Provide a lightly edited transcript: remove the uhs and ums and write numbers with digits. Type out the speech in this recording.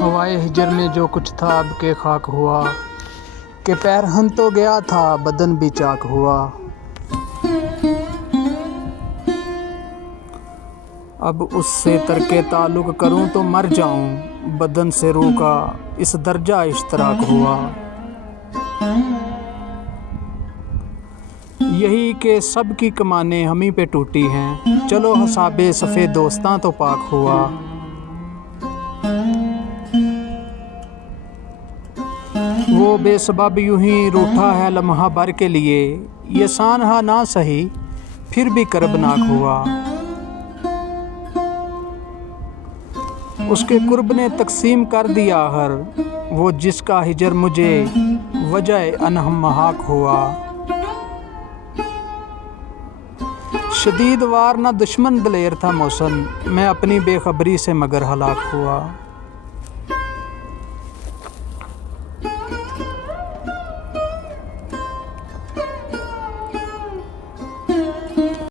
हवाए हिजर में जो कुछ था अब के खाक हुआ, कि पैरहन तो गया था बदन भी चाक हुआ। अब उससे तरके ताल्लुक़ करूं तो मर जाऊं, बदन से रूह का इस दर्जा इश्तराक हुआ। यही कि सब की कमाने हम ही पे टूटी हैं, चलो हसाबे सफ़े दोस्तां तो पाक हुआ। वो बेसबब यूं ही रूठा है लम्हा भर के लिए, ये सानहा ना सही फिर भी कर्बनाक हुआ। उसके कुर्ब ने तकसीम कर दिया हर, वो जिसका हिजर मुझे वजह अनहम महाक हुआ। शदीद वार ना दुश्मन दलेर था मौसम, मैं अपनी बेखबरी से मगर हलाक हुआ।